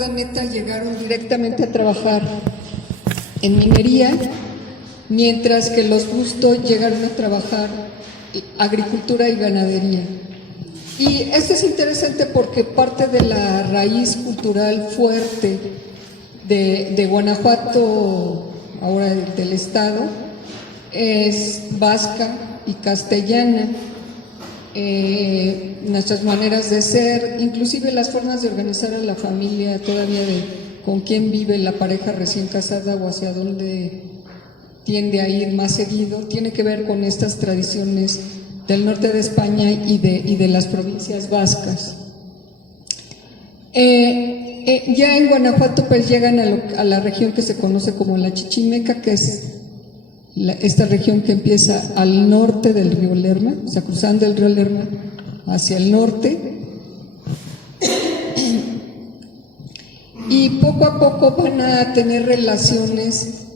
Urdaneta llegaron directamente a trabajar en minería, mientras que los Busto llegaron a trabajar agricultura y ganadería. Y esto es interesante porque parte de la raíz cultural fuerte de Guanajuato, ahora del estado, es vasca y castellana. Nuestras maneras de ser, inclusive las formas de organizar a la familia, todavía de con quién vive la pareja recién casada o hacia dónde tiende a ir más seguido, tiene que ver con estas tradiciones del norte de España y de las provincias vascas. Ya en Guanajuato pues llegan a la región que se conoce como la Chichimeca, que es esta región que empieza al norte del río Lerma, o sea, cruzando el río Lerma hacia el norte, y poco a poco van a tener relaciones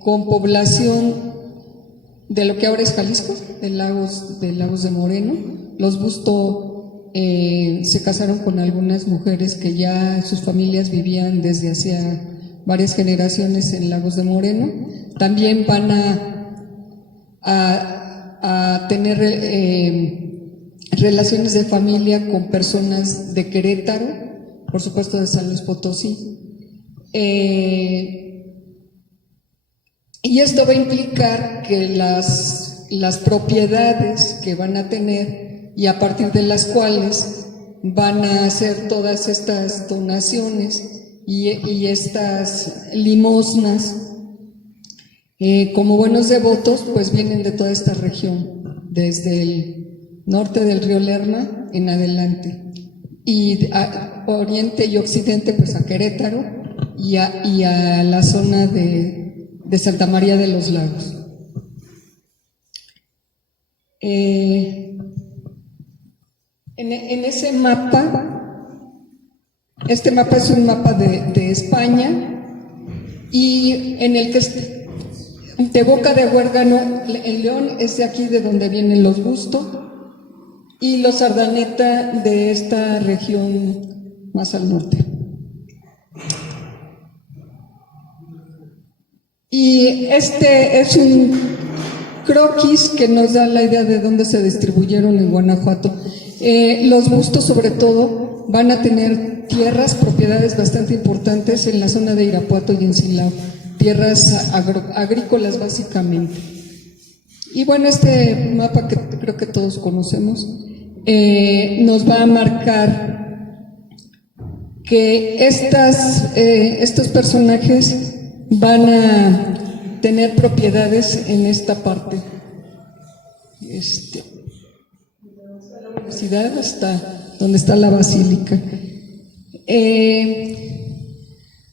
con población de lo que ahora es Jalisco, de Lagos de Moreno. Los Busto se casaron con algunas mujeres que ya sus familias vivían desde hacía varias generaciones en Lagos de Moreno. También van a tener relaciones de familia con personas de Querétaro, por supuesto de San Luis Potosí. Y esto va a implicar que las propiedades que van a tener y a partir de las cuales van a hacer todas estas donaciones y estas limosnas, como buenos devotos, pues vienen de toda esta región, desde el norte del río Lerma en adelante, y a oriente y occidente pues a Querétaro y a la zona de Santa María de los Lagos. En ese mapa, este mapa es un mapa de España, y en el que de Boca de Huérgano, el León es de aquí de donde vienen los Busto, y los Urdaneta de esta región más al norte. Y este es un croquis que nos da la idea de dónde se distribuyeron en Guanajuato. Los Busto, sobre todo, van a tener tierras, propiedades bastante importantes en la zona de Irapuato y en Silao, tierras agrícolas básicamente. Y bueno, este mapa que creo que todos conocemos nos va a marcar que estos personajes van a tener propiedades en esta parte. La universidad hasta donde está la basílica.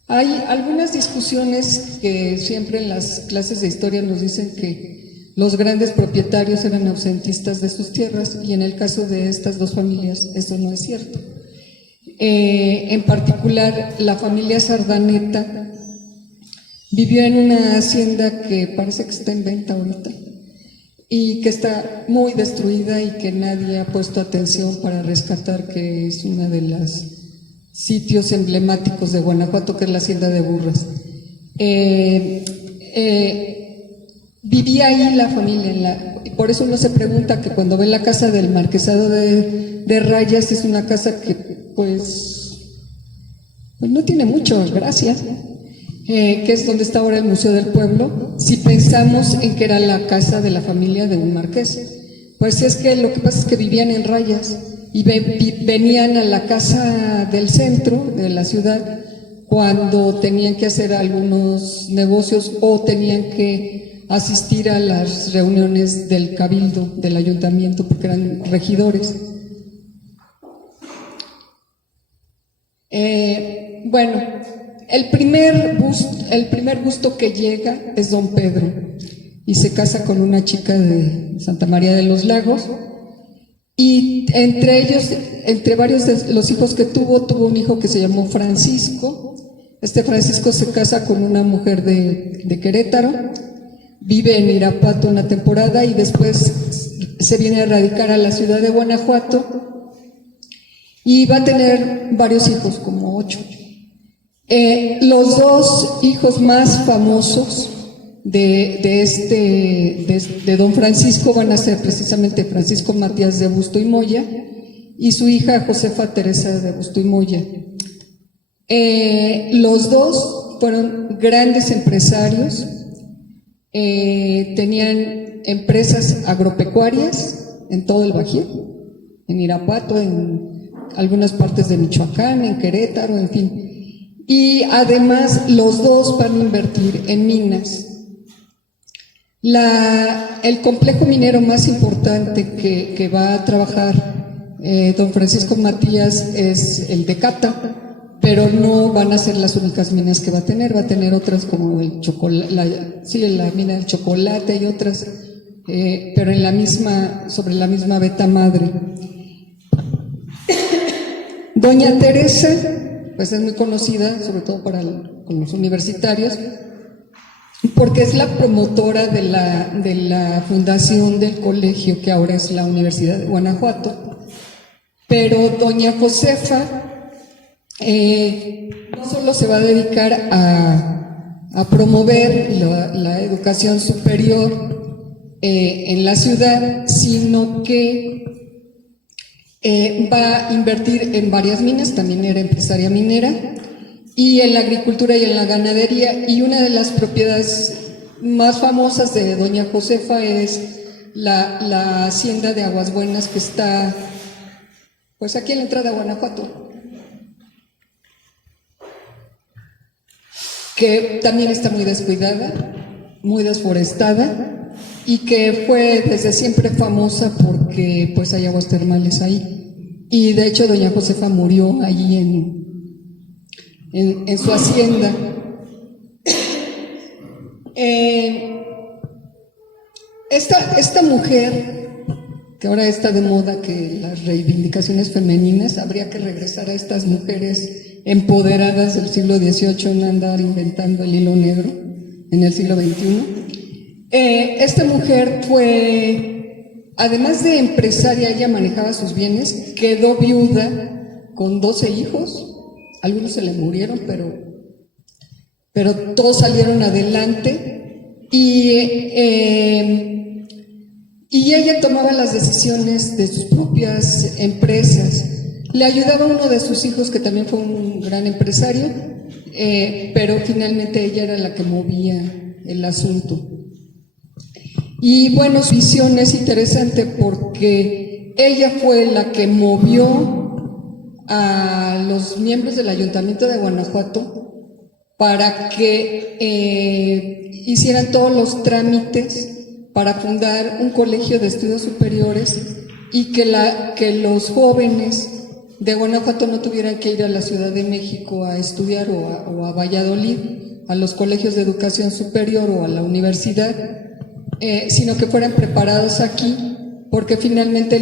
Hay algunas discusiones que siempre en las clases de historia nos dicen que los grandes propietarios eran ausentistas de sus tierras, y en el caso de estas dos familias eso no es cierto. En particular, la familia Urdaneta vivió en una hacienda que parece que está en venta ahorita y que está muy destruida y que nadie ha puesto atención para rescatar, que es uno de los sitios emblemáticos de Guanajuato, que es la hacienda de Burras. Vivía ahí la familia, y por eso uno se pregunta que cuando ve la casa del marquesado de Rayas, es una casa que pues no tiene mucho, gracias, que es donde está ahora el Museo del Pueblo, si pensamos en que era la casa de la familia de un marqués. Pues es que lo que pasa es que vivían en Rayas y venían a la casa del centro de la ciudad cuando tenían que hacer algunos negocios o tenían que asistir a las reuniones del cabildo, del ayuntamiento, porque eran regidores. Bueno, el primer Busto que llega es don Pedro, y se casa con una chica de Santa María de los Lagos, y entre ellos, entre varios de los hijos que tuvo un hijo que se llamó Francisco. Este Francisco se casa con una mujer de Querétaro, vive en Irapuato una temporada y después se viene a radicar a la ciudad de Guanajuato, y va a tener varios hijos, como 8. Los 2 hijos más famosos de don Francisco van a ser precisamente Francisco Matías de Busto y Moya y su hija Josefa Teresa de Busto y Moya. Los 2 fueron grandes empresarios, tenían empresas agropecuarias en todo el Bajío, en Irapuato, en algunas partes de Michoacán, en Querétaro, en fin. Y además los 2 van a invertir en minas. El complejo minero más importante que va a trabajar don Francisco Matías es el de Cata, pero no van a ser las únicas minas que va a tener otras como el la mina del chocolate y otras, pero sobre la misma veta madre. Doña Teresa, pues es muy conocida, sobre todo con los universitarios, porque es la promotora de la fundación del colegio que ahora es la Universidad de Guanajuato. Pero doña Josefa no solo se va a dedicar a promover la educación superior en la ciudad, sino que va a invertir en varias minas, también era empresaria minera, y en la agricultura y en la ganadería, y una de las propiedades más famosas de doña Josefa es la hacienda de Aguas Buenas, que está pues aquí en la entrada a Guanajuato, que también está muy descuidada, muy desforestada, y que fue desde siempre famosa porque pues hay aguas termales ahí. Y de hecho doña Josefa murió allí en su hacienda. Esta mujer, que ahora está de moda que las reivindicaciones femeninas, habría que regresar a estas mujeres empoderadas del siglo XVIII, no andar inventando el hilo negro en el siglo XXI. Esta mujer fue, además de empresaria, ella manejaba sus bienes, quedó viuda con 12 hijos, algunos se le murieron, pero todos salieron adelante, y ella tomaba las decisiones de sus propias empresas. Le ayudaba a uno de sus hijos, que también fue un gran empresario, pero finalmente ella era la que movía el asunto. Y bueno, su visión es interesante porque ella fue la que movió a los miembros del Ayuntamiento de Guanajuato para que hicieran todos los trámites para fundar un colegio de estudios superiores y que los jóvenes de Guanajuato no tuvieran que ir a la Ciudad de México a estudiar o a Valladolid, a los colegios de educación superior o a la universidad, sino que fueran preparados aquí, porque finalmente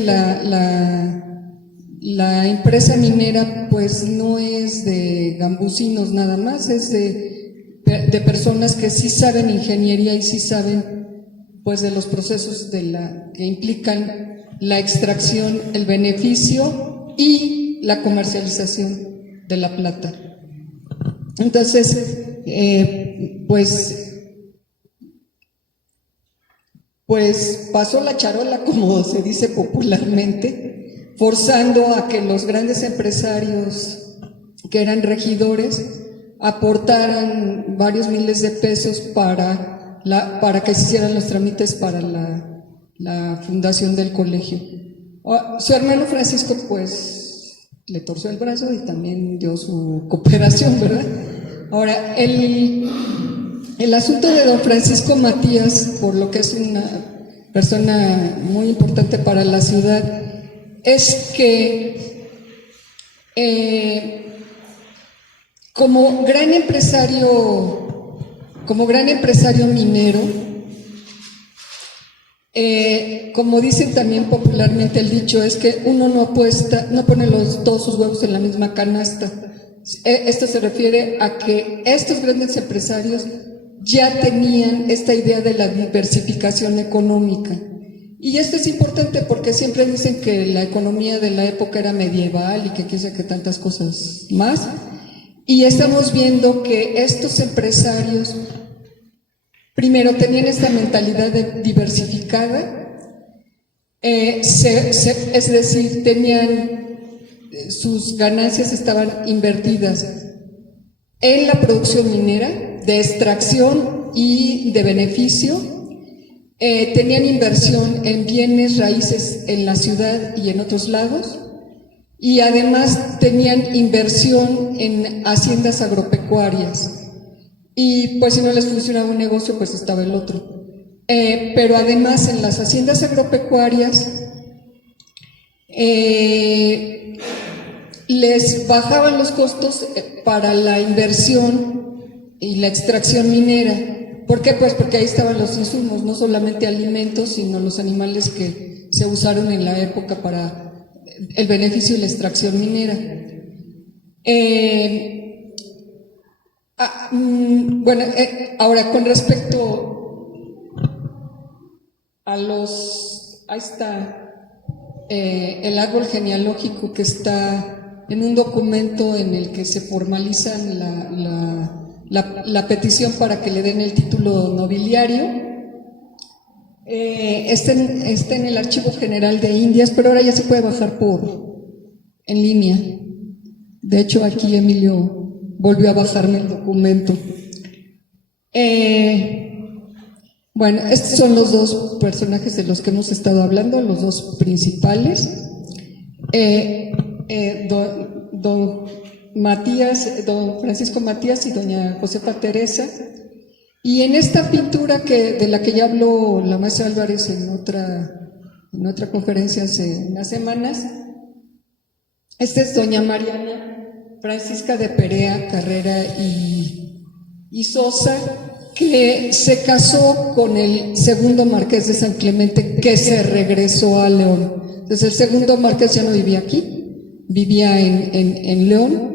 la empresa minera pues no es de gambusinos nada más, es de personas que sí saben ingeniería y sí saben pues de los procesos que implican la extracción, el beneficio y la comercialización de la plata. Entonces, pues pasó la charola, como se dice popularmente, forzando a que los grandes empresarios que eran regidores aportaran varios miles de pesos para que se hicieran los trámites para la fundación del colegio. Su hermano Francisco pues le torció el brazo y también dio su cooperación, ¿verdad? Ahora, el asunto de don Francisco Matías, por lo que es una persona muy importante para la ciudad, es que como gran empresario minero, como dicen también popularmente el dicho, es que uno no pone todos sus huevos en la misma canasta. Esto se refiere a que estos grandes empresarios ya tenían esta idea de la diversificación económica Y esto es importante porque siempre dicen que la economía de la época era medieval y que quién que tantas cosas más. Y estamos viendo que estos empresarios, primero, tenían esta mentalidad diversificada, es decir, sus ganancias estaban invertidas en la producción minera, de extracción y de beneficio. Tenían inversión en bienes raíces en la ciudad y en otros lados, y además tenían inversión en haciendas agropecuarias. Y pues si no les funcionaba un negocio, pues estaba el otro. Pero además en las haciendas agropecuarias les bajaban los costos para la inversión y la extracción minera. ¿Por qué? Pues porque ahí estaban los insumos, no solamente alimentos, sino los animales que se usaron en la época para el beneficio y la extracción minera. Bueno, ahora con respecto a ahí está el árbol genealógico que está en un documento en el que se formalizan la petición para que le den el título nobiliario. Está en el Archivo General de Indias, pero ahora ya se puede bajar en línea. De hecho, aquí Emilio volvió a bajarme el documento. Bueno, estos son los dos personajes de los que hemos estado hablando, los dos principales. Don Francisco Matías y doña Josefa Teresa. Y en esta pintura de la que ya habló la maestra Álvarez en otra conferencia hace unas semanas, esta es doña Mariana Francisca de Perea Carrera y Sosa, que se casó con el segundo marqués de San Clemente, que se regresó a León. Entonces el segundo marqués ya no vivía aquí, vivía en León,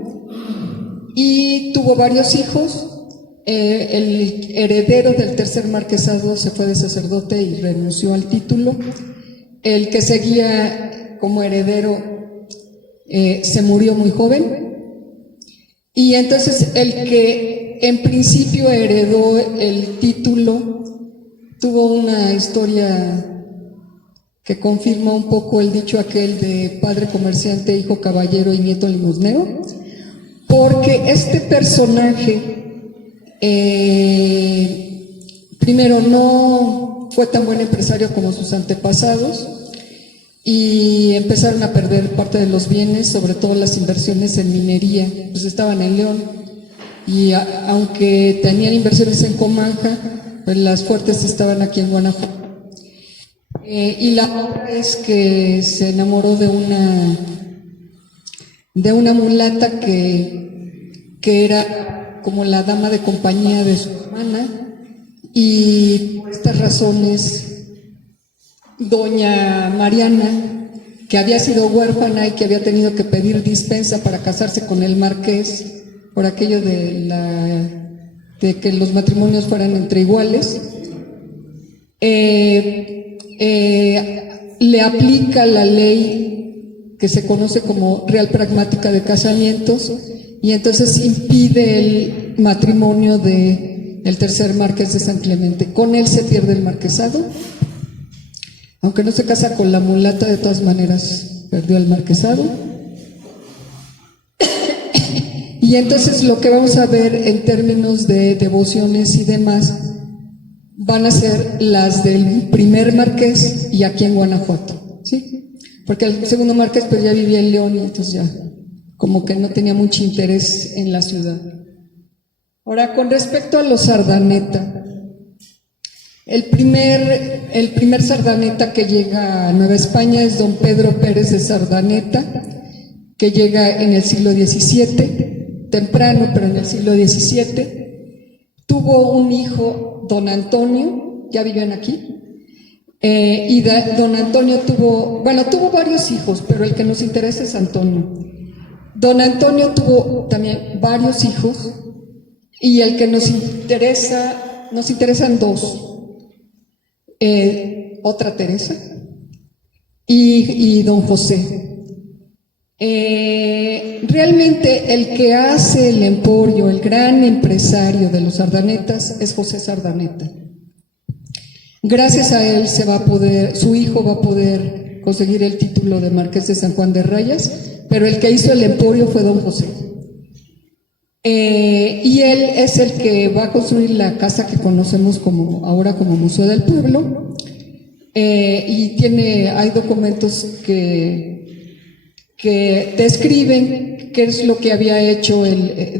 y tuvo varios hijos. El heredero del tercer marquesado se fue de sacerdote y renunció al título. El que seguía como heredero se murió muy joven, y entonces el que en principio heredó el título tuvo una historia que confirma un poco el dicho aquel de padre comerciante, hijo caballero y nieto limosnero, porque este personaje primero no fue tan buen empresario como sus antepasados, y empezaron a perder parte de los bienes, sobre todo las inversiones en minería, pues estaban en León, y aunque tenían inversiones en Comanja, pues las fuertes estaban aquí en Guanajuato. Y la otra es que se enamoró de una mulata que era como la dama de compañía de su hermana, y por estas razones doña Mariana, que había sido huérfana y que había tenido que pedir dispensa para casarse con el marqués por aquello de que los matrimonios fueran entre iguales, le aplica la ley que se conoce como Real Pragmática de Casamientos, y entonces impide el matrimonio del tercer marqués de San Clemente. Con él se pierde el marquesado. Aunque no se casa con la mulata, de todas maneras perdió el marquesado. Y entonces lo que vamos a ver en términos de devociones y demás van a ser las del primer marqués y aquí en Guanajuato, ¿sí? Porque el segundo marqués pues ya vivía en León y entonces ya como que no tenía mucho interés en la ciudad. Ahora, con respecto a los Sardaneta, el primer Sardaneta que llega a Nueva España es don Pedro Pérez de Sardaneta, que llega en el siglo XVII, temprano, pero en el siglo XVII. Tuvo un hijo, don Antonio, ya vivían aquí, y don Antonio tuvo varios hijos, pero el que nos interesa es Antonio. Don Antonio tuvo también varios hijos, y el que nos interesan dos. otra Teresa y don José. Realmente el que hace el emporio, el gran empresario de los Sardanetas es José Sardaneta. Gracias a él su hijo va a poder conseguir el título de Marqués de San Juan de Rayas, pero el que hizo el emporio fue don José. Y él es el que va a construir la casa que conocemos ahora como Museo del Pueblo, y hay documentos que describen qué es lo que había hecho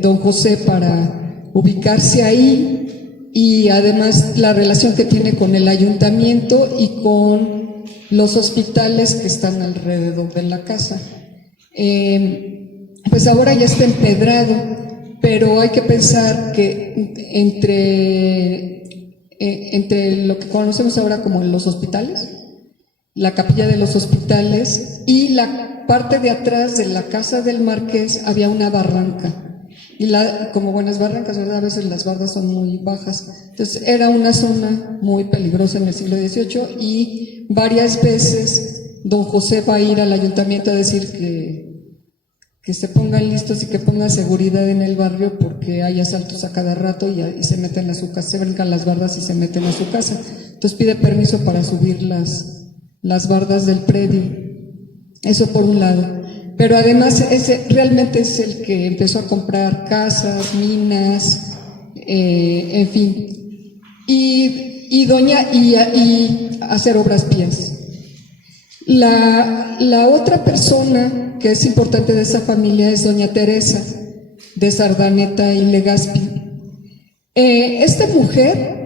don José para ubicarse ahí, y además la relación que tiene con el ayuntamiento y con los hospitales que están alrededor de la casa. Pues ahora ya está empedrado, pero hay que pensar que entre lo que conocemos ahora como los hospitales, la capilla de los hospitales y la parte de atrás de la casa del marqués había una barranca. Y como buenas barrancas, ¿verdad? A veces las bardas son muy bajas. Entonces era una zona muy peligrosa en el siglo XVIII, y varias veces don José va a ir al ayuntamiento a decir que se pongan listos y que pongan seguridad en el barrio porque hay asaltos a cada rato y se meten a su casa, se brincan las bardas y se meten a su casa. Entonces pide permiso para subir las bardas del predio. Eso por un lado. Pero además realmente es el que empezó a comprar casas, minas, en fin, y hacer obras pías. La otra persona que es importante de esa familia es doña Teresa de Sardaneta y Legazpi. Esta mujer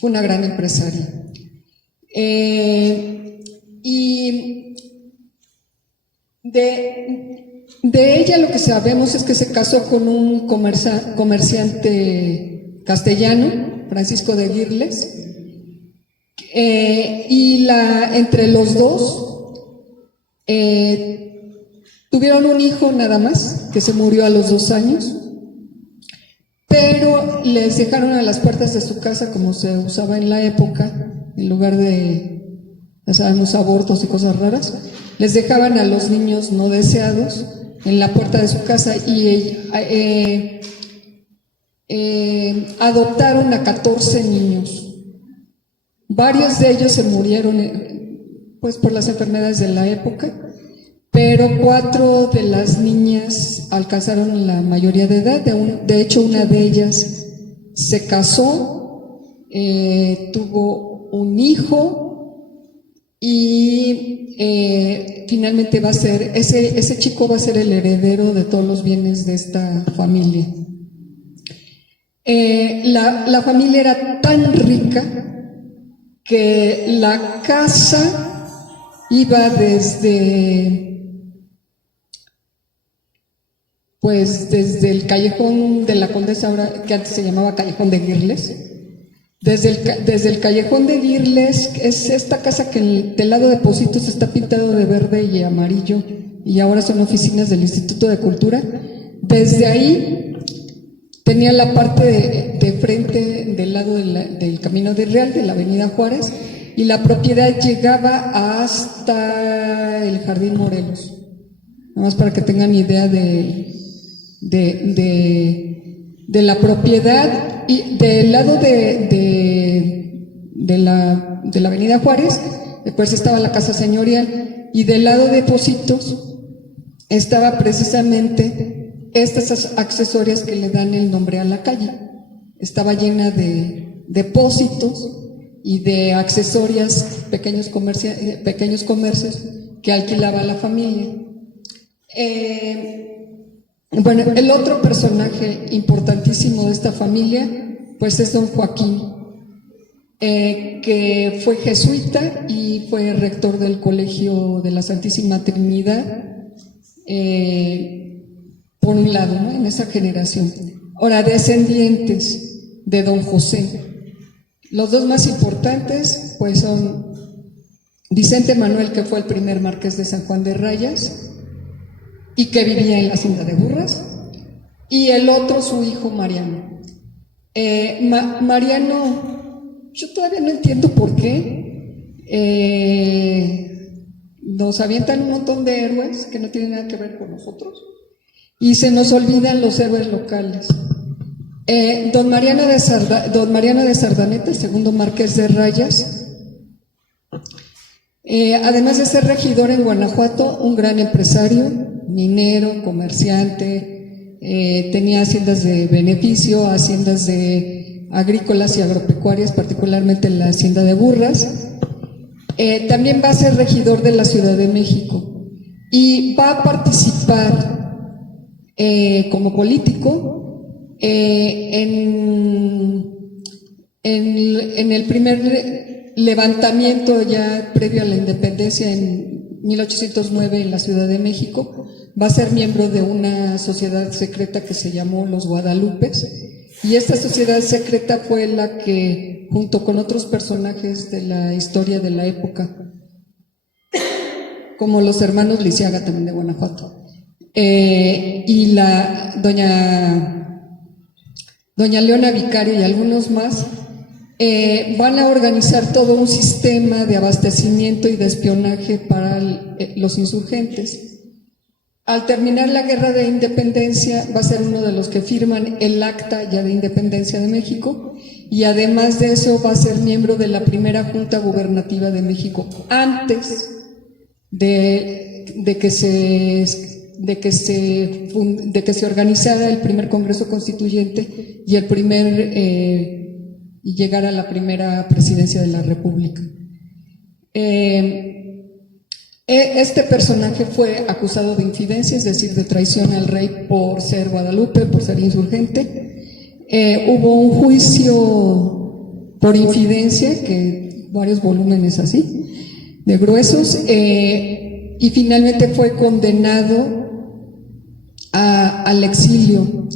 fue una gran empresaria, y de ella lo que sabemos es que se casó con un comerciante castellano, Francisco de Girles, y entre los dos tuvieron un hijo nada más, que se murió a los 2 años, pero les dejaron a las puertas de su casa, como se usaba en la época, en lugar de, ya sabemos, abortos y cosas raras, les dejaban a los niños no deseados en la puerta de su casa, y adoptaron a 14 niños. Varios de ellos se murieron pues por las enfermedades de la época, pero 4 de las niñas alcanzaron la mayoría de edad. De hecho, una de ellas se casó, tuvo un hijo, y finalmente ese chico va a ser el heredero de todos los bienes de esta familia. La familia era tan rica que la casa iba desde el callejón de la Condesa, ahora que antes se llamaba Callejón de Girles. Desde el Callejón de Girles, es esta casa que del lado de Pocitos está pintado de verde y amarillo, y ahora son oficinas del Instituto de Cultura. Desde ahí tenía la parte de frente del lado del Camino del Real, de la Avenida Juárez, y la propiedad llegaba hasta el Jardín Morelos. Nada más para que tengan idea de la propiedad. Y del lado de la Avenida Juárez, después estaba la Casa Señorial, y del lado de Pocitos estaba precisamente estas accesorias que le dan el nombre a la calle. Estaba llena de depósitos y de accesorias, pequeños comercios que alquilaba la familia. Bueno, el otro personaje importantísimo de esta familia, pues es don Joaquín, que fue jesuita y fue rector del Colegio de la Santísima Trinidad, por un lado, ¿no?, en esa generación. Ahora, descendientes de don José. Los dos más importantes, pues, son Vicente Manuel, que fue el primer marqués de San Juan de Rayas y que vivía en la Hacienda de Burras, y el otro, su hijo Mariano. Mariano, yo todavía no entiendo por qué, Nos avientan un montón de héroes que no tienen nada que ver con nosotros y se nos olvidan los héroes locales. Don Mariano de Sardaneta, segundo marqués de Rayas, además de ser regidor en Guanajuato, un gran empresario, minero, comerciante, tenía haciendas de beneficio, haciendas de agrícolas y agropecuarias, particularmente la hacienda de Burras. También va a ser regidor de la Ciudad de México y va a participar como político en el primer levantamiento ya previo a la independencia en 1809 en la Ciudad de México. Va a ser miembro de una sociedad secreta que se llamó los Guadalupes, y esta sociedad secreta fue la que, junto con otros personajes de la historia de la época, como los hermanos Lisiaga, también de Guanajuato, y la doña Leona Vicario y algunos más, van a organizar todo un sistema de abastecimiento y de espionaje para los insurgentes. Al terminar la guerra de independencia, va a ser uno de los que firman el acta ya de independencia de México, y además de eso va a ser miembro de la primera Junta Gubernativa de México, antes de que se organizara el primer Congreso Constituyente y y llegara a la primera presidencia de la República. Este personaje fue acusado de infidencia, es decir, de traición al rey por ser Guadalupe, por ser insurgente. Hubo un juicio por infidencia, que varios volúmenes así, de gruesos, y finalmente fue condenado al exilio.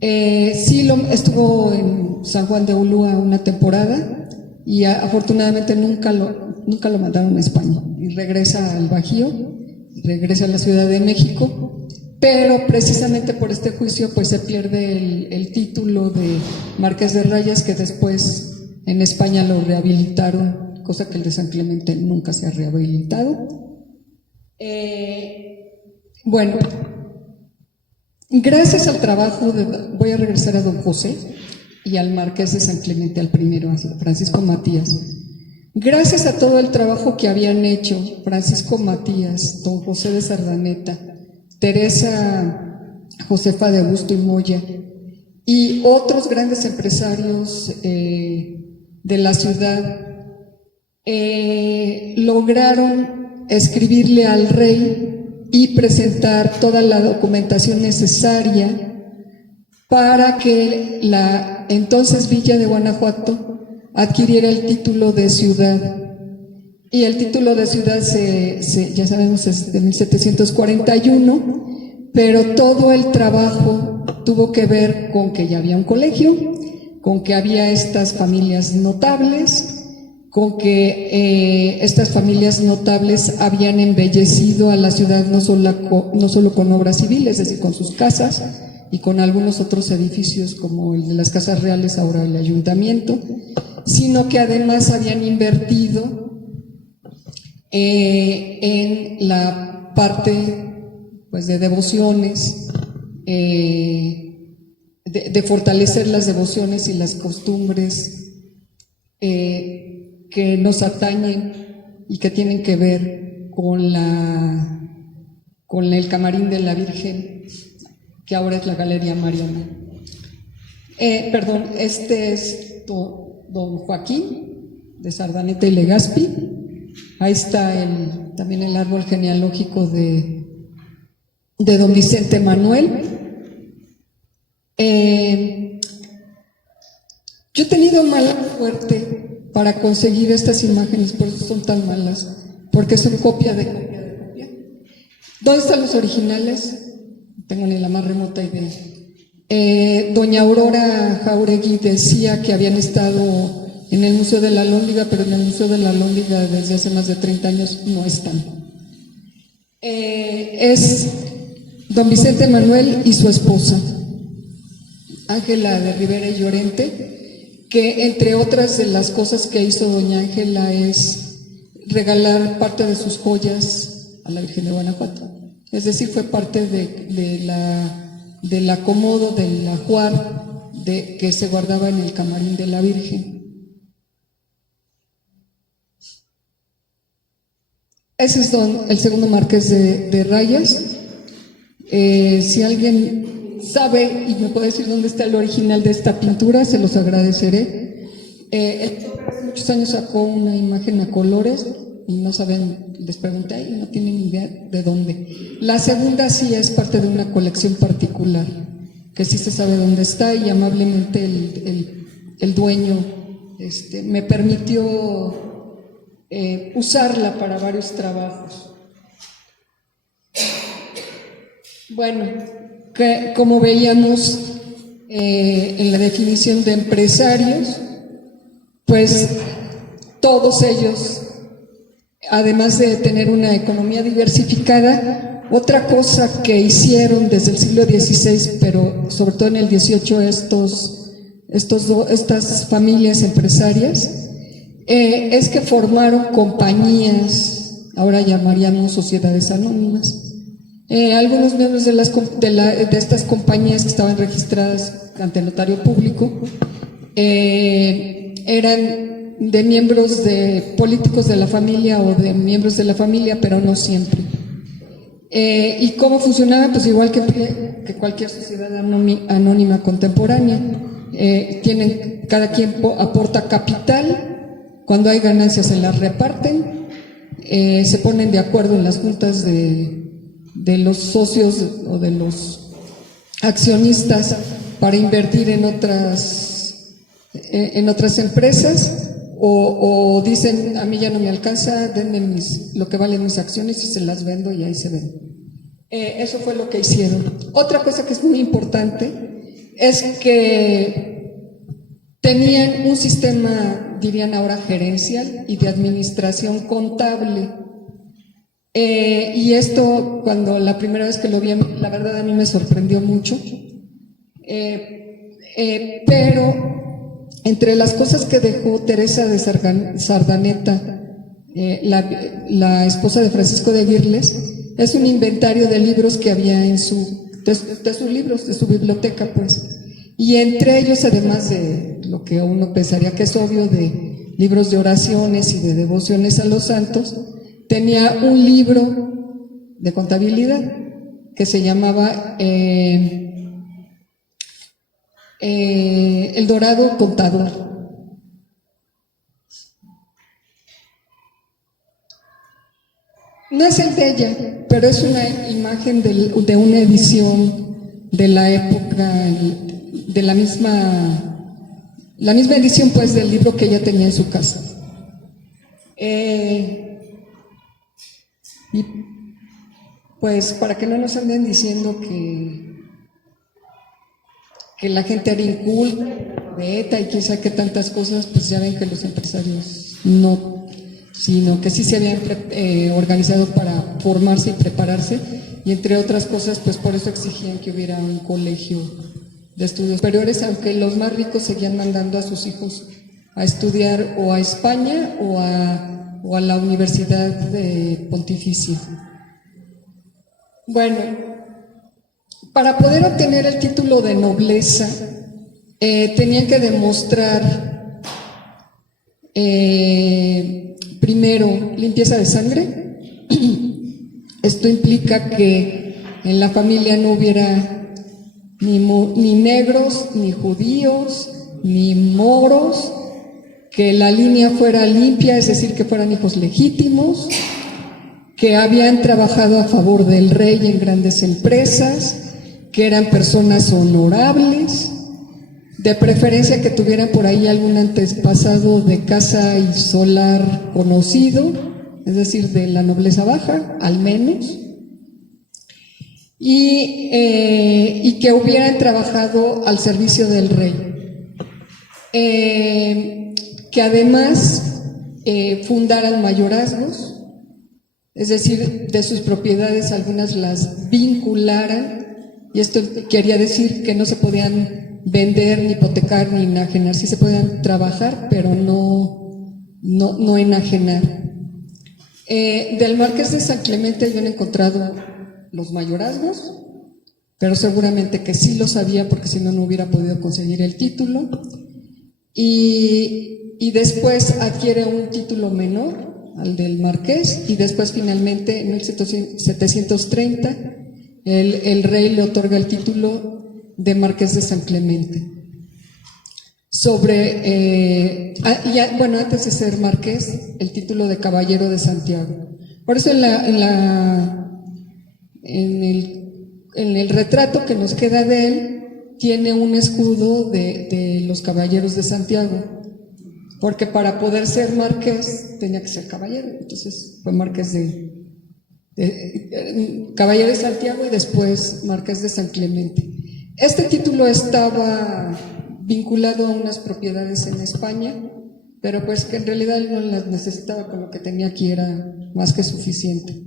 Estuvo en San Juan de Ulúa una temporada y afortunadamente nunca lo mandaron a España, y regresa al Bajío, regresa a la Ciudad de México, pero precisamente por este juicio pues se pierde el título de Marqués de Rayas, que después en España lo rehabilitaron, cosa que el de San Clemente nunca se ha rehabilitado. Bueno, gracias al trabajo voy a regresar a don José y al Marqués de San Clemente, al primero, a Francisco Matías. Gracias a todo el trabajo que habían hecho Francisco Matías, don José de Sardaneta, Teresa Josefa de Augusto y Moya y otros grandes empresarios de la ciudad, lograron escribirle al rey y presentar toda la documentación necesaria para que la entonces Villa de Guanajuato adquiriera el título de ciudad. Y el título de ciudad ya sabemos es de 1741, pero todo el trabajo tuvo que ver con que ya había un colegio, con que había estas familias notables, con que estas familias notables habían embellecido a la ciudad no solo con obras civiles, es decir, con sus casas y con algunos otros edificios como el de las casas reales, ahora el ayuntamiento, sino que además habían invertido en la parte pues de devociones, de fortalecer las devociones y las costumbres que nos atañen y que tienen que ver con el camarín de la Virgen, que ahora es la Galería Mariana. Este es don Joaquín de Sardaneta y Legazpi. Ahí está también el árbol genealógico de don Vicente Manuel. Yo he tenido mala suerte para conseguir estas imágenes, por eso son tan malas, porque son copia de copia. ¿Dónde están los originales? No tengo ni la más remota idea. Doña Aurora Jauregui decía que habían estado en el Museo de la Alhóndiga, pero en el Museo de la Alhóndiga desde hace más de 30 años no están. Es don Vicente Manuel y su esposa, Ángela de Rivera y Llorente, que entre otras de las cosas que hizo doña Ángela es regalar parte de sus joyas a la Virgen de Guanajuato. Es decir, fue parte del acomodo, del ajuar que se guardaba en el camarín de la Virgen. Ese es el segundo marqués de Rayas. Si alguien sabe y me puede decir dónde está el original de esta pintura, se los agradeceré. Hace muchos años sacó una imagen a colores y no saben, les pregunté y no tienen ni idea de dónde. La segunda sí es parte de una colección particular, que sí se sabe dónde está, y amablemente el dueño me permitió usarla para varios trabajos. Bueno, como veíamos en la definición de empresarios, pues todos ellos, además de tener una economía diversificada, otra cosa que hicieron desde el siglo XVI, pero sobre todo en el XVIII, estas familias empresarias, es que formaron compañías, ahora llamaríamos sociedades anónimas. Algunos miembros de estas compañías que estaban registradas ante el notario público eran de miembros de políticos de la familia o de miembros de la familia, pero no siempre. ¿Y cómo funcionaba? Pues igual que cualquier sociedad anónima contemporánea. Cada quien aporta capital. Cuando hay ganancias se las reparten, se ponen de acuerdo en las juntas de los socios o de los accionistas para invertir en otras empresas, o dicen, a mí ya no me alcanza, denme lo que valen mis acciones y se las vendo y ahí se ven. Eso fue lo que hicieron. Otra cosa que es muy importante es que tenían un sistema, dirían ahora, gerencial y de administración contable. Y esto, cuando la primera vez que lo vi, la verdad a mí me sorprendió mucho. Pero entre las cosas que dejó Teresa de Sardaneta, la esposa de Francisco de Girles, es un inventario de libros que había de sus libros, de su biblioteca, pues. Y entre ellos, además de lo que uno pensaría que es obvio, de libros de oraciones y de devociones a los santos, tenía un libro de contabilidad que se llamaba El Dorado Contador. No es el de ella, pero es una imagen de una edición de la época, de la misma edición, pues, del libro que ella tenía en su casa. Y pues para que no nos anden diciendo que la gente era inculta, beta y quién sabe qué tantas cosas, pues ya ven que los empresarios no, sino que sí se habían organizado para formarse y prepararse, y entre otras cosas, pues por eso exigían que hubiera un colegio de estudios superiores, aunque los más ricos seguían mandando a sus hijos a estudiar o a España o a la Universidad Pontificia. Bueno, para poder obtener el título de nobleza, tenían que demostrar primero limpieza de sangre. Esto implica que en la familia no hubiera ni negros, ni judíos, ni moros, que la línea fuera limpia, es decir, que fueran hijos legítimos, que habían trabajado a favor del rey en grandes empresas, que eran personas honorables, de preferencia que tuvieran por ahí algún antepasado de casa y solar conocido, es decir, de la nobleza baja, al menos, y que hubieran trabajado al servicio del rey. Que además fundaran mayorazgos, es decir, de sus propiedades algunas las vincularan, y esto quería decir que no se podían vender, ni hipotecar, ni enajenar. Sí se podían trabajar, pero no enajenar. Del Marqués de San Clemente yo no he encontrado los mayorazgos, pero seguramente que sí lo sabía porque si no, no hubiera podido conseguir el título. Y después adquiere un título menor al del Marqués y después finalmente en 1730 el rey le otorga el título de Marqués de San Clemente. Bueno, antes de ser marqués, el título de caballero de Santiago. Por eso en el retrato que nos queda de él, tiene un escudo de los caballeros de Santiago, porque para poder ser marqués tenía que ser caballero, entonces fue marqués caballero de Santiago y después marqués de San Clemente. Este título estaba vinculado a unas propiedades en España, pero pues que en realidad él no las necesitaba, con lo que tenía aquí era más que suficiente.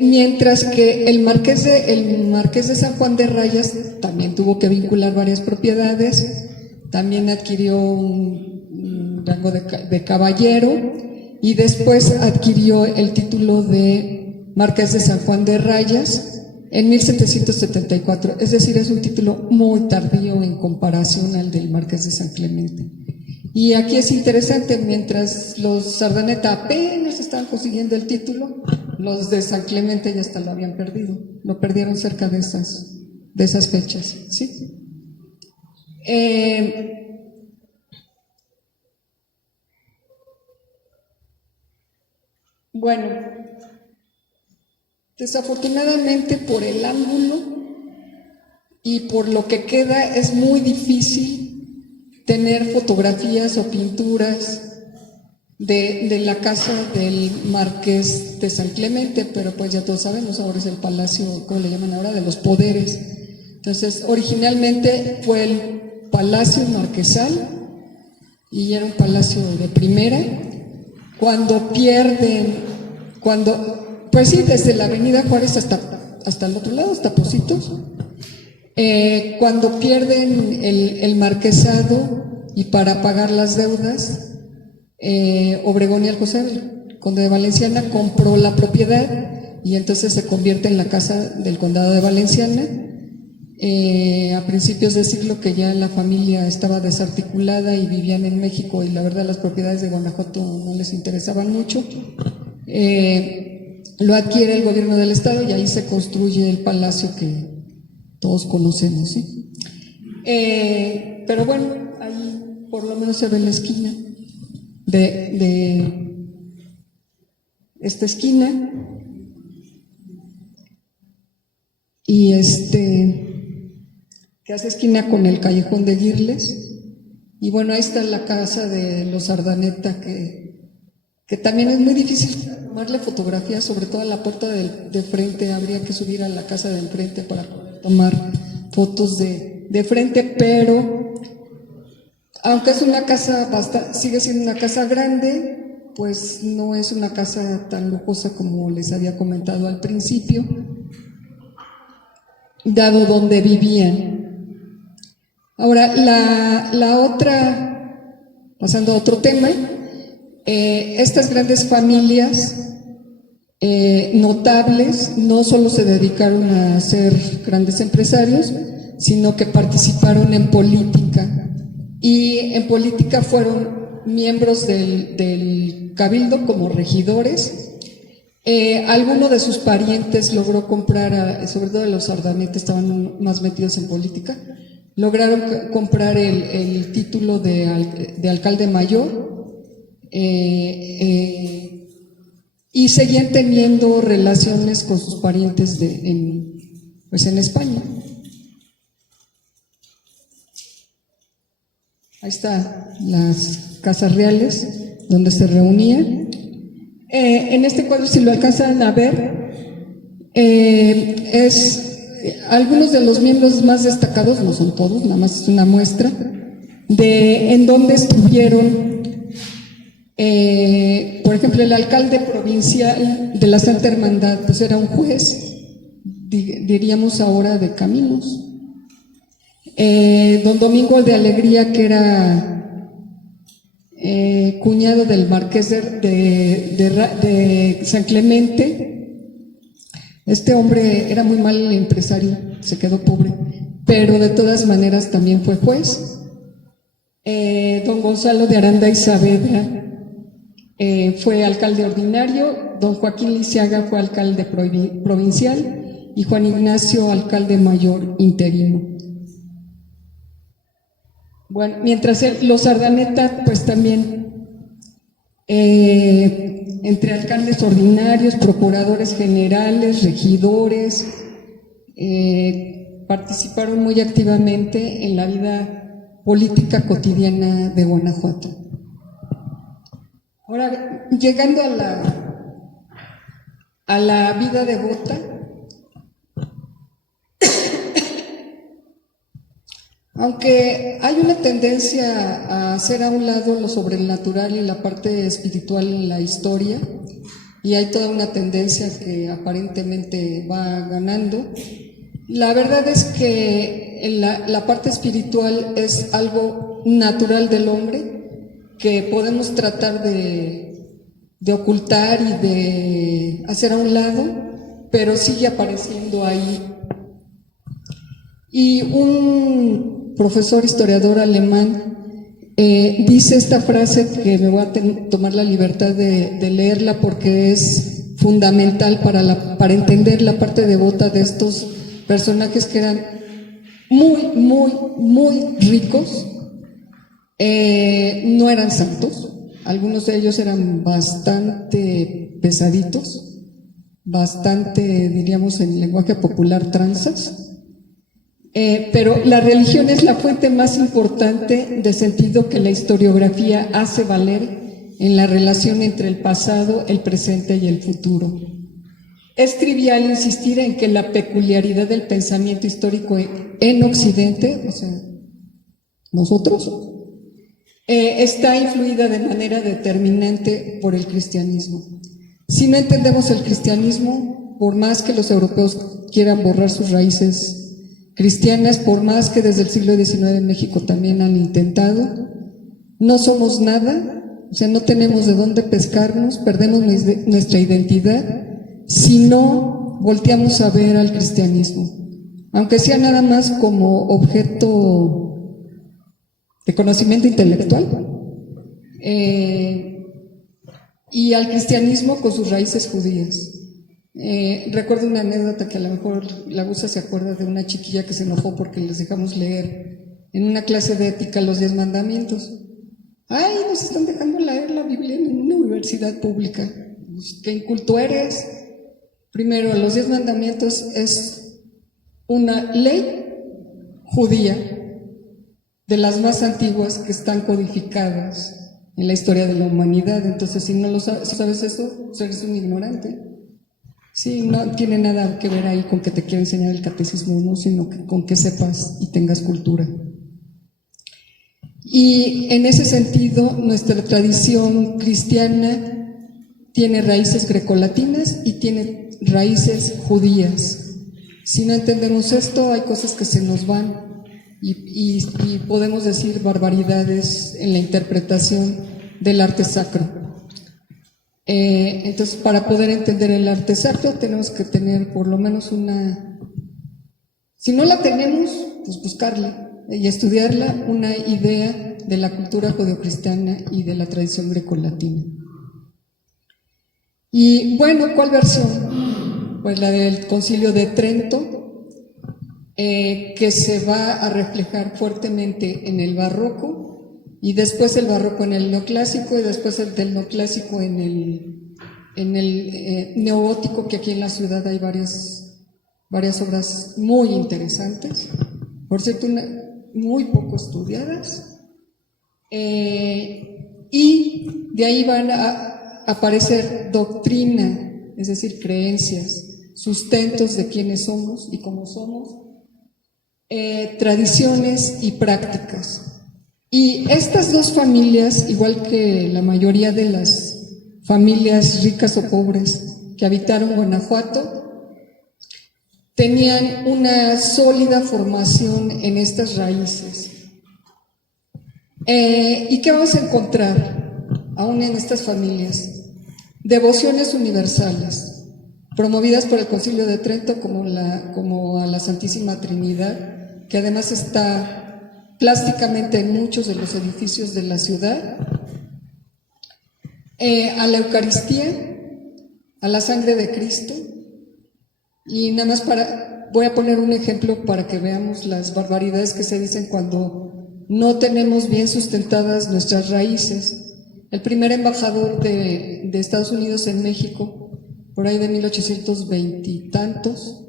Mientras que el marqués de San Juan de Rayas también tuvo que vincular varias propiedades, también adquirió un rango de caballero y después adquirió el título de marqués de San Juan de Rayas en 1774, es decir, es un título muy tardío en comparación al del Marqués de San Clemente. Y aquí es interesante, mientras los Sardaneta apenas estaban consiguiendo el título, los de San Clemente ya hasta lo habían perdido, lo perdieron cerca de esas fechas, ¿sí? Bueno, desafortunadamente por el ángulo y por lo que queda es muy difícil tener fotografías o pinturas de la casa del Marqués de San Clemente, pero pues ya todos sabemos, ahora es el palacio, ¿cómo le llaman ahora? De los poderes. Entonces, originalmente fue el Palacio Marquesal y era un palacio de primera. Pues sí, desde la avenida Juárez hasta el otro lado, hasta Pocitos, cuando pierden el marquesado y para pagar las deudas, Obregón y Alcocer, el conde de Valenciana, compró la propiedad y entonces se convierte en la casa del condado de Valenciana. A principios del siglo, que ya la familia estaba desarticulada y vivían en México y la verdad las propiedades de Guanajuato no les interesaban mucho, lo adquiere el gobierno del estado y ahí se construye el palacio que todos conocemos, ¿sí? Pero bueno, ahí por lo menos se ve la esquina de esta esquina y que hace esquina con el callejón de Girles, y bueno, ahí está la casa de los Sardaneta, que también es muy difícil tomarle fotografías, sobre todo a la puerta de frente, habría que subir a la casa de enfrente para poder tomar fotos de frente, pero aunque es una casa sigue siendo una casa grande, pues no es una casa tan lujosa como les había comentado al principio, dado donde vivían. Ahora, la otra, pasando a otro tema, estas grandes familias notables no solo se dedicaron a ser grandes empresarios, sino que participaron en política, y en política fueron miembros del cabildo como regidores. Alguno de sus parientes logró comprar, sobre todo los Sardaneta estaban más metidos en política, lograron comprar el título de alcalde mayor, y seguían teniendo relaciones con sus parientes en España. Ahí están las casas reales donde se reunían. En este cuadro, si lo alcanzan a ver, algunos de los miembros más destacados, no son todos, nada más es una muestra, de en dónde estuvieron. Por ejemplo, el alcalde provincial de la Santa Hermandad, pues era un juez, diríamos ahora de caminos. Don Domingo de Alegría, que era cuñado del marqués de San Clemente. Este hombre era muy mal empresario, se quedó pobre, pero de todas maneras también fue juez. Don Gonzalo de Aranda y Saavedra fue alcalde ordinario, don Joaquín Lisiaga fue alcalde provincial y Juan Ignacio alcalde mayor interino. Bueno, mientras los Ardaneta, pues también entre alcaldes ordinarios, procuradores generales, regidores, participaron muy activamente en la vida política cotidiana de Guanajuato. Ahora, llegando a la vida devota, aunque hay una tendencia a hacer a un lado lo sobrenatural y la parte espiritual en la historia, y hay toda una tendencia que aparentemente va ganando, la verdad es que la parte espiritual es algo natural del hombre que podemos tratar de ocultar y de hacer a un lado, pero sigue apareciendo ahí. Y un profesor historiador alemán dice esta frase que me voy a tomar la libertad de leerla porque es fundamental para entender la parte devota de estos personajes que eran muy, muy, muy ricos. No eran santos, algunos de ellos eran bastante pesaditos, bastante, diríamos en lenguaje popular, tranzas. Pero la religión es la fuente más importante de sentido que la historiografía hace valer en la relación entre el pasado, el presente y el futuro. Es trivial insistir en que la peculiaridad del pensamiento histórico en Occidente, o sea, nosotros, está influida de manera determinante por el cristianismo. Si no entendemos el cristianismo, por más que los europeos quieran borrar sus raíces cristianas, por más que desde el siglo XIX en México también han intentado, no somos nada, o sea, no tenemos de dónde pescarnos, perdemos nuestra identidad si no volteamos a ver al cristianismo, aunque sea nada más como objeto de conocimiento intelectual, y al cristianismo con sus raíces judías. Recuerdo una anécdota que a lo mejor la Gusa se acuerda de una chiquilla que se enojó porque les dejamos leer en una clase de ética los 10 mandamientos. ¡Ay, nos están dejando leer la Biblia en una universidad pública! Pues, ¿qué inculto eres? Primero, los 10 mandamientos es una ley judía de las más antiguas que están codificadas en la historia de la humanidad. Entonces, si no lo sabes eso, eres un ignorante. Sí, no tiene nada que ver ahí con que te quiera enseñar el catecismo, ¿no? Sino que con que sepas y tengas cultura. Y en ese sentido, nuestra tradición cristiana tiene raíces grecolatinas y tiene raíces judías. Si no entendemos esto, hay cosas que se nos van y podemos decir barbaridades en la interpretación del arte sacro. Entonces, para poder entender el arte sacro tenemos que tener por lo menos si no la tenemos, pues buscarla y estudiarla, una idea de la cultura judeocristiana y de la tradición grecolatina. Y bueno, ¿cuál versión? Pues la del Concilio de Trento, que se va a reflejar fuertemente en el barroco, y después el barroco en el neoclásico, y después el del neoclásico en el neogótico, que aquí en la ciudad hay varias obras muy interesantes, por cierto, muy poco estudiadas, y de ahí van a aparecer doctrina, es decir, creencias, sustentos de quiénes somos y cómo somos, tradiciones y prácticas. Y estas dos familias, igual que la mayoría de las familias ricas o pobres que habitaron Guanajuato, tenían una sólida formación en estas raíces. ¿Y qué vamos a encontrar aún en estas familias? Devociones universales, promovidas por el Concilio de Trento como a la Santísima Trinidad, que además está plásticamente en muchos de los edificios de la ciudad, a la Eucaristía, a la sangre de Cristo, y nada más voy a poner un ejemplo para que veamos las barbaridades que se dicen cuando no tenemos bien sustentadas nuestras raíces. El primer embajador de Estados Unidos en México, por ahí de 1820 y tantos,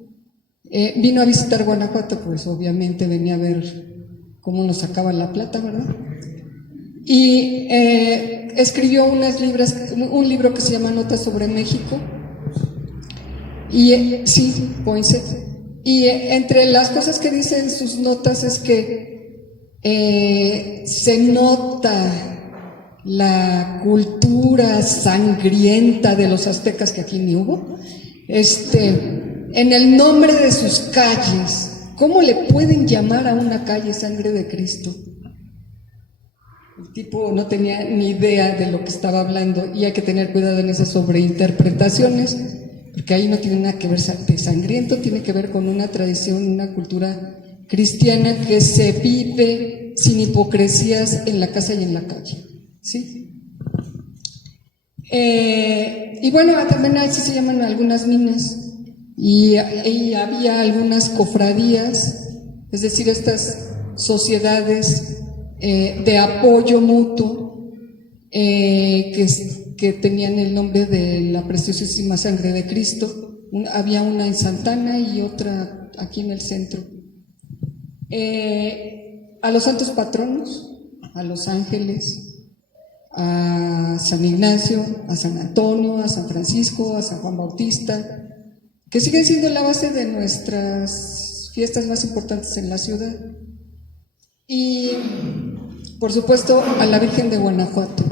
vino a visitar Guanajuato, pues obviamente venía a ver cómo nos sacaban la plata, ¿verdad? Y escribió un libro que se llama Notas sobre México, y sí, Poinsett. Y entre las cosas que dice en sus notas es que se nota la cultura sangrienta de los aztecas, que aquí ni hubo, en el nombre de sus calles. ¿Cómo le pueden llamar a una calle Sangre de Cristo? El tipo no tenía ni idea de lo que estaba hablando, y hay que tener cuidado en esas sobreinterpretaciones, porque ahí no tiene nada que ver de sangriento, tiene que ver con una tradición, una cultura cristiana que se vive sin hipocresías en la casa y en la calle. ¿Sí? Y bueno, también así se llaman algunas minas, y había algunas cofradías, es decir, estas sociedades de apoyo mutuo que tenían el nombre de la preciosísima sangre de Cristo. Había una en Santana y otra aquí en el centro. A los santos patronos, a los ángeles, a San Ignacio, a San Antonio, a San Francisco, a San Juan Bautista, que siguen siendo la base de nuestras fiestas más importantes en la ciudad. Y por supuesto a la Virgen de Guanajuato.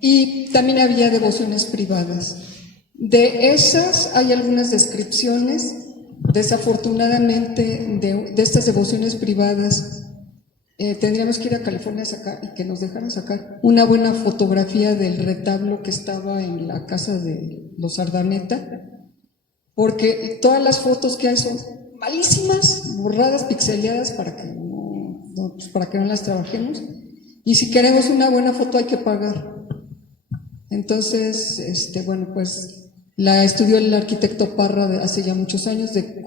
Y también había devociones privadas. De esas hay algunas descripciones. Desafortunadamente, de estas devociones privadas, tendríamos que ir a California a sacar, y que nos dejaran sacar una buena fotografía del retablo que estaba en la casa de los Ardaneta, porque todas las fotos que hay son malísimas, borradas, pixeleadas, para que no las trabajemos, y si queremos una buena foto hay que pagar. Entonces, bueno, pues la estudió el arquitecto Parra hace ya muchos años, de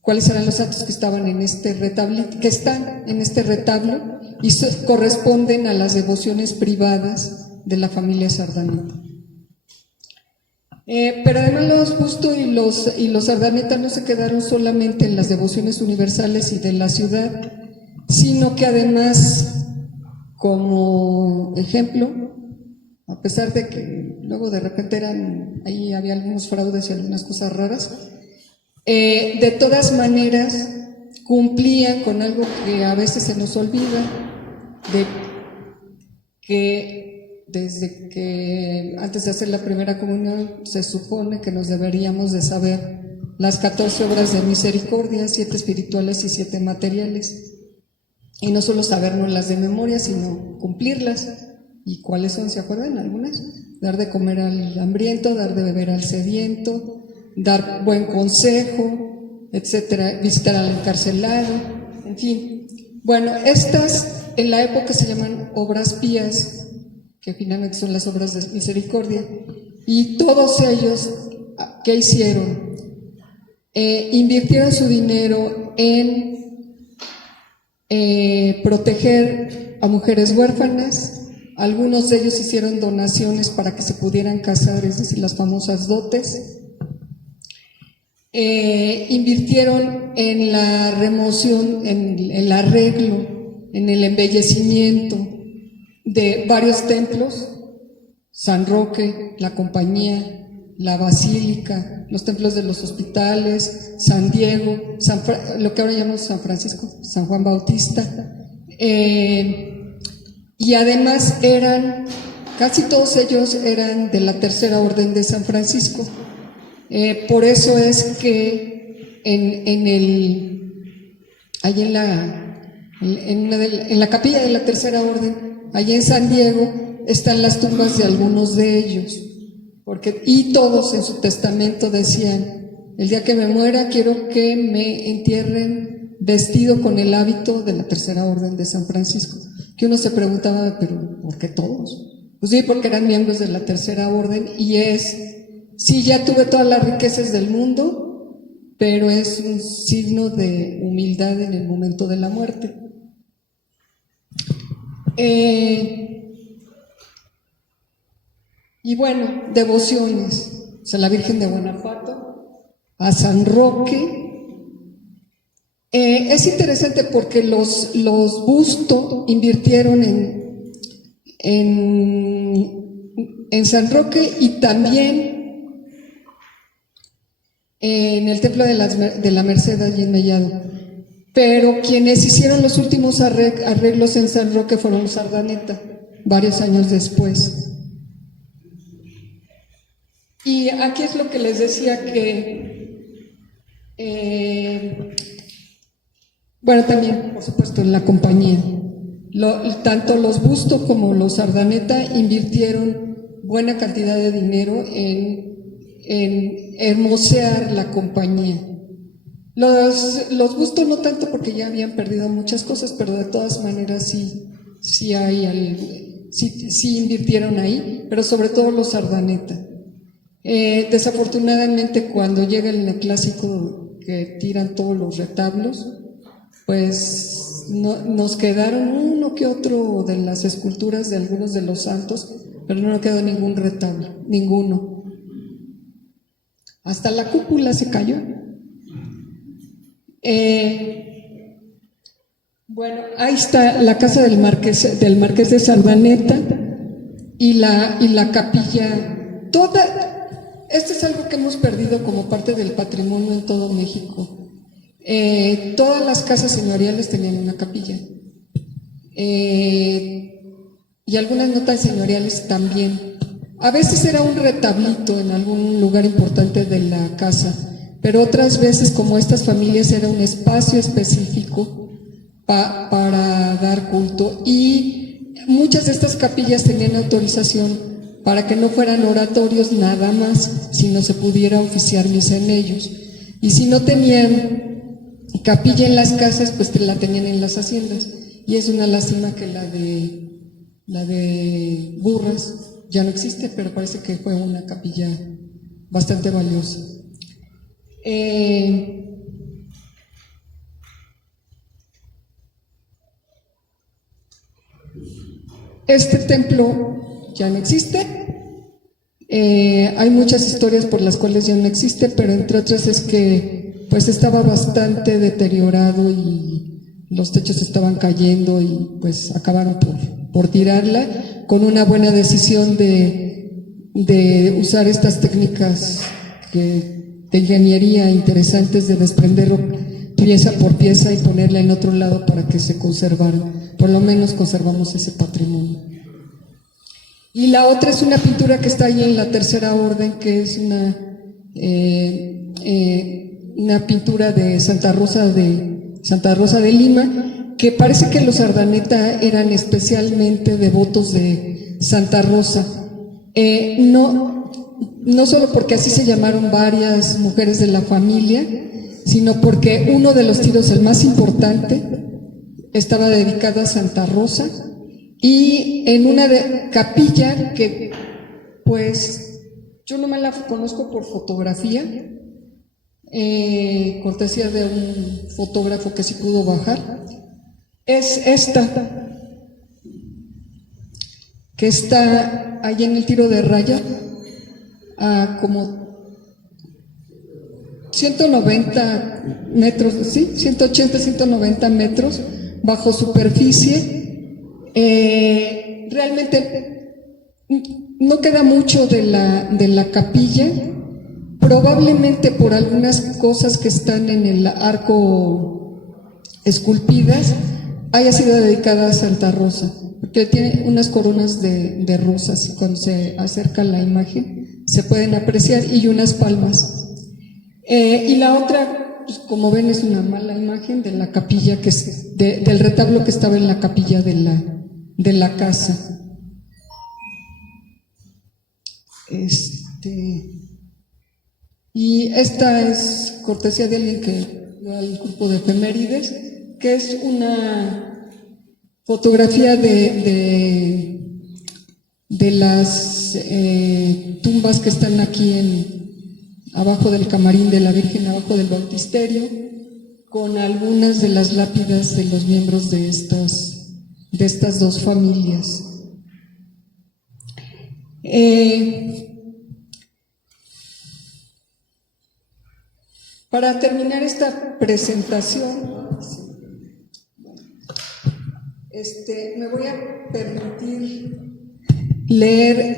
cuáles eran los santos que estaban en este retablo, y corresponden a las devociones privadas de la familia Sardaneta. Pero además los Busto y los Sardaneta no se quedaron solamente en las devociones universales y de la ciudad, sino que además, como ejemplo, a pesar de que luego de repente ahí había algunos fraudes y algunas cosas raras, de todas maneras cumplían con algo que a veces se nos olvida, de que desde que antes de hacer la primera comunión se supone que nos deberíamos de saber las 14 obras de misericordia, 7 espirituales y 7 materiales, y no solo sabernoslas de memoria, sino cumplirlas. ¿Y cuáles son? ¿Se acuerdan algunas? Dar de comer al hambriento, dar de beber al sediento, dar buen consejo, etcétera, visitar al encarcelado, en fin. Bueno, estas en la época se llaman obras pías, que finalmente son las obras de misericordia, y todos ellos, ¿qué hicieron? Invirtieron su dinero en proteger a mujeres huérfanas. Algunos de ellos hicieron donaciones para que se pudieran casar, es decir, las famosas dotes. Invirtieron en la remoción, en el arreglo, en el embellecimiento de varios templos: San Roque, la Compañía, la Basílica, los templos de los hospitales, San Diego, lo que ahora llamamos San Francisco, San Juan Bautista. Y además casi todos ellos eran de la Tercera Orden de San Francisco. Por eso es que ahí en en la capilla de la Tercera Orden, allá en San Diego, están las tumbas de algunos de ellos, y todos en su testamento decían: el día que me muera quiero que me entierren vestido con el hábito de la Tercera Orden de San Francisco. Que uno se preguntaba, pero ¿por qué todos? Pues sí, porque eran miembros de la Tercera Orden, y sí, ya tuve todas las riquezas del mundo, pero es un signo de humildad en el momento de la muerte. Y bueno, devociones, o sea, la Virgen de Guanajuato, a San Roque. Es interesante porque los Busto invirtieron en San Roque y también en el Templo de la Merced allí en Mellado. Pero quienes hicieron los últimos arreglos en San Roque fueron los Ardaneta, varios años después. Y aquí es lo que les decía que, bueno, también, por supuesto, en la compañía, tanto los Busto como los Ardaneta invirtieron buena cantidad de dinero en hermosear la compañía. Los Busto no tanto, porque ya habían perdido muchas cosas, pero de todas maneras sí invirtieron ahí, pero sobre todo los Ardaneta. Desafortunadamente, cuando llega el neoclásico, que tiran todos los retablos, pues nos quedaron uno que otro de las esculturas de algunos de los santos, pero no quedó ningún retablo, ninguno. Hasta la cúpula se cayó. Bueno, ahí está la casa del Marqués de Sardaneta y la capilla. Esto es algo que hemos perdido como parte del patrimonio en todo México. Todas las casas señoriales tenían una capilla, y algunas no tan señoriales también. A veces era un retablito en algún lugar importante de la casa, pero otras veces, como estas familias, era un espacio específico para dar culto, y muchas de estas capillas tenían autorización para que no fueran oratorios nada más, sino se pudiera oficiar misa en ellos. Y si no tenían capilla en las casas, pues la tenían en las haciendas. Y es una lástima que la de Burras ya no existe, pero parece que fue una capilla bastante valiosa. Este templo ya no existe. Hay muchas historias por las cuales ya no existe, pero entre otras es que pues estaba bastante deteriorado y los techos estaban cayendo, y pues acabaron por tirarla, con una buena decisión de usar estas técnicas de ingeniería interesantes, de desprenderlo pieza por pieza y ponerla en otro lado para que se conservara. Por lo menos conservamos ese patrimonio. Y la otra es una pintura que está ahí en la Tercera Orden, que es una pintura de Santa Rosa de Lima, que parece que los Ardaneta eran especialmente devotos de Santa Rosa. No solo porque así se llamaron varias mujeres de la familia, sino porque uno de los tiros, el más importante, estaba dedicado a Santa Rosa, y en una capilla que pues yo no me la conozco por fotografía, cortesía de un fotógrafo que sí pudo bajar, es esta, que está ahí en el Tiro de Raya, a como 190 metros, ¿sí? 180, 190 metros bajo superficie. Realmente no queda mucho de la capilla, probablemente por algunas cosas que están en el arco esculpidas haya sido dedicada a Santa Rosa, porque tiene unas coronas de rosas, y cuando se acerca la imagen se pueden apreciar, y unas palmas. Y la otra, pues, como ven, es una mala imagen de la capilla, que es del retablo que estaba en la capilla de la casa. Y esta es cortesía de alguien que va al grupo de efemérides, que es una fotografía de las tumbas que están aquí abajo del camarín de la Virgen, abajo del bautisterio, con algunas de las lápidas de los miembros de estas dos familias. Para terminar esta presentación, me voy a permitir leer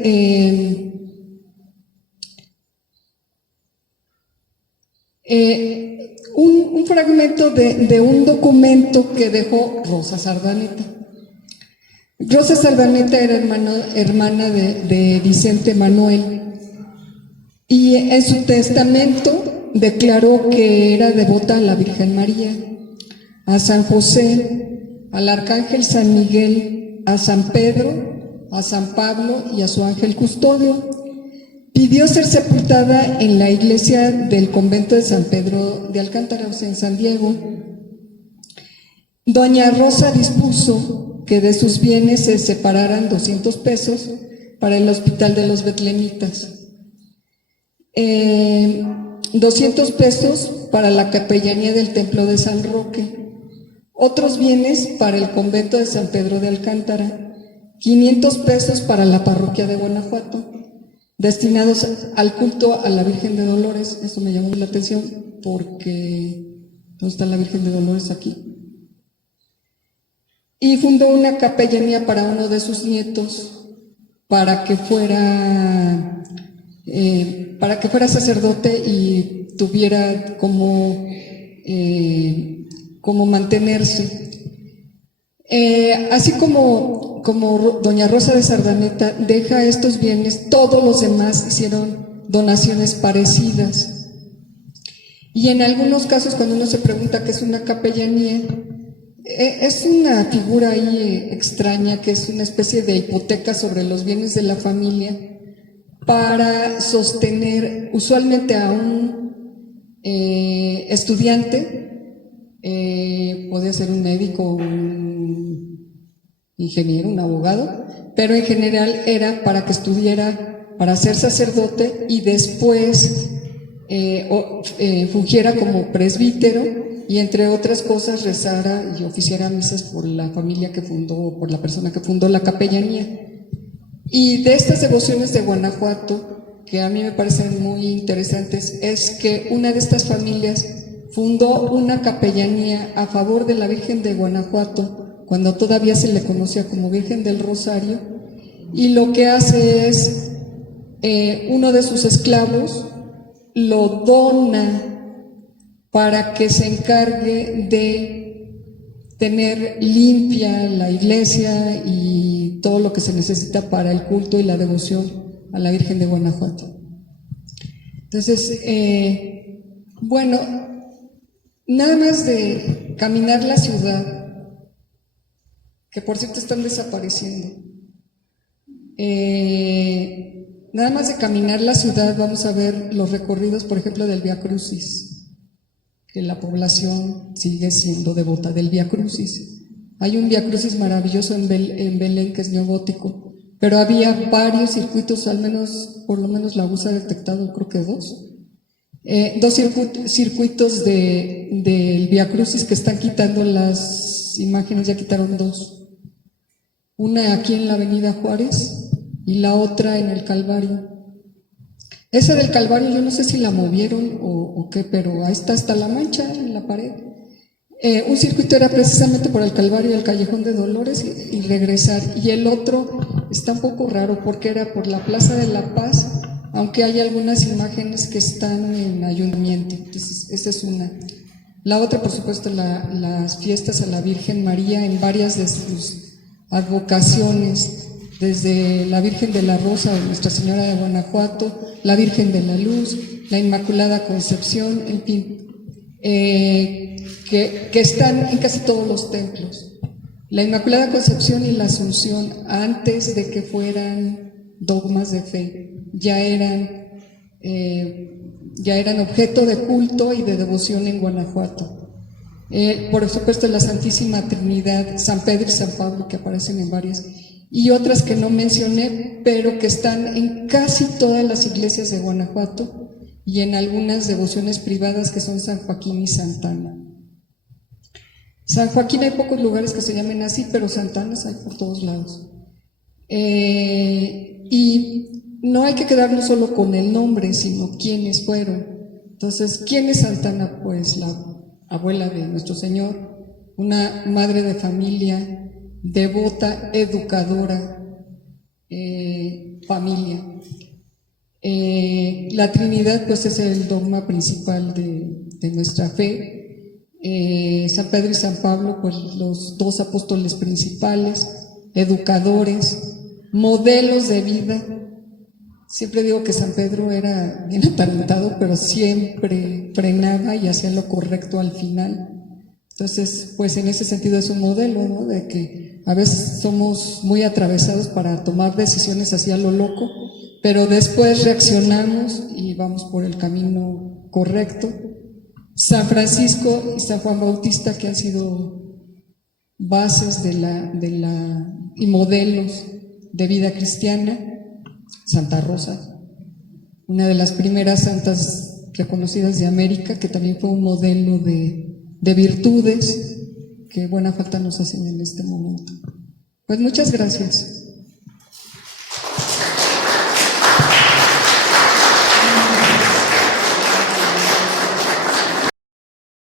un fragmento de un documento que dejó Rosa Sardaneta. Rosa Sardaneta era hermana de Vicente Manuel, y en su testamento declaró que era devota a la Virgen María, a San José, al Arcángel San Miguel, a San Pedro, a San Pablo y a su ángel custodio. Pidió ser sepultada en la iglesia del convento de San Pedro de Alcántara, o sea, en San Diego. Doña Rosa dispuso que de sus bienes se separaran 200 pesos para el hospital de los betlemitas, 200 pesos para la capellanía del templo de San Roque, otros bienes para el convento de San Pedro de Alcántara, 500 pesos para la parroquia de Guanajuato, destinados al culto a la Virgen de Dolores. Eso me llamó la atención porque ¿dónde está la Virgen de Dolores? Aquí. Y fundó una capellanía para uno de sus nietos para que fuera sacerdote y tuviera como mantenerse. Así como doña Rosa de Sardaneta deja estos bienes, todos los demás hicieron donaciones parecidas. Y en algunos casos, cuando uno se pregunta qué es una capellanía, es una figura ahí extraña, que es una especie de hipoteca sobre los bienes de la familia para sostener usualmente a un estudiante, podría ser un médico, un ingeniero, un abogado, pero en general era para que estudiara para ser sacerdote y después fungiera como presbítero y, entre otras cosas, rezara y oficiara misas por la familia que fundó, por la persona que fundó la capellanía. Y de estas devociones de Guanajuato, que a mí me parecen muy interesantes, es que una de estas familias fundó una capellanía a favor de la Virgen de Guanajuato, cuando todavía se le conocía como Virgen del Rosario, y lo que hace es, uno de sus esclavos lo dona para que se encargue de tener limpia la iglesia y todo lo que se necesita para el culto y la devoción a la Virgen de Guanajuato. Entonces, bueno, nada más de caminar la ciudad, que por cierto están desapareciendo, nada más de caminar la ciudad vamos a ver los recorridos, por ejemplo, del Vía Crucis, que la población sigue siendo devota del Vía Crucis. Hay un Vía Crucis maravilloso en Belén, que es neogótico, pero había varios circuitos, por lo menos la USA ha detectado, creo que dos circuitos del Vía Crucis que están quitando las imágenes, ya quitaron dos. Una aquí en la Avenida Juárez y la otra en el Calvario. Esa del Calvario yo no sé si la movieron o qué, pero ahí está la mancha en la pared. Un circuito era precisamente por el Calvario y el Callejón de Dolores y regresar, y el otro está un poco raro porque era por la Plaza de la Paz, aunque hay algunas imágenes que están en ayuntamiento. Entonces, esa es una. La otra, por supuesto, las fiestas a la Virgen María en varias de sus advocaciones, desde la Virgen de la Rosa o Nuestra Señora de Guanajuato, la Virgen de la Luz, la Inmaculada Concepción, en fin. que están en casi todos los templos. La Inmaculada Concepción y la Asunción, antes de que fueran dogmas de fe, ya eran objeto de culto y de devoción en Guanajuato. Por supuesto, la Santísima Trinidad, San Pedro y San Pablo, que aparecen en varias, y otras que no mencioné, pero que están en casi todas las iglesias de Guanajuato y en algunas devociones privadas que son San Joaquín y Santa Ana. San Joaquín hay pocos lugares que se llamen así, pero Santa Ana hay por todos lados. Y no hay que quedarnos solo con el nombre, sino quiénes fueron. Entonces, ¿quién es Santa Ana? Pues la abuela de nuestro Señor, una madre de familia, devota, educadora, familia. La Trinidad, pues, es el dogma principal de nuestra fe. San Pedro y San Pablo, pues los dos apóstoles principales, educadores, modelos de vida. Siempre digo que San Pedro era bien atalantado, pero siempre frenaba y hacía lo correcto al final. Entonces, pues en ese sentido es un modelo, ¿no? De que a veces somos muy atravesados para tomar decisiones así a lo loco, pero después reaccionamos y vamos por el camino correcto. San Francisco y San Juan Bautista, que han sido bases y modelos de vida cristiana. Santa Rosa, una de las primeras santas reconocidas de América, que también fue un modelo de virtudes que buena falta nos hacen en este momento. Pues muchas gracias.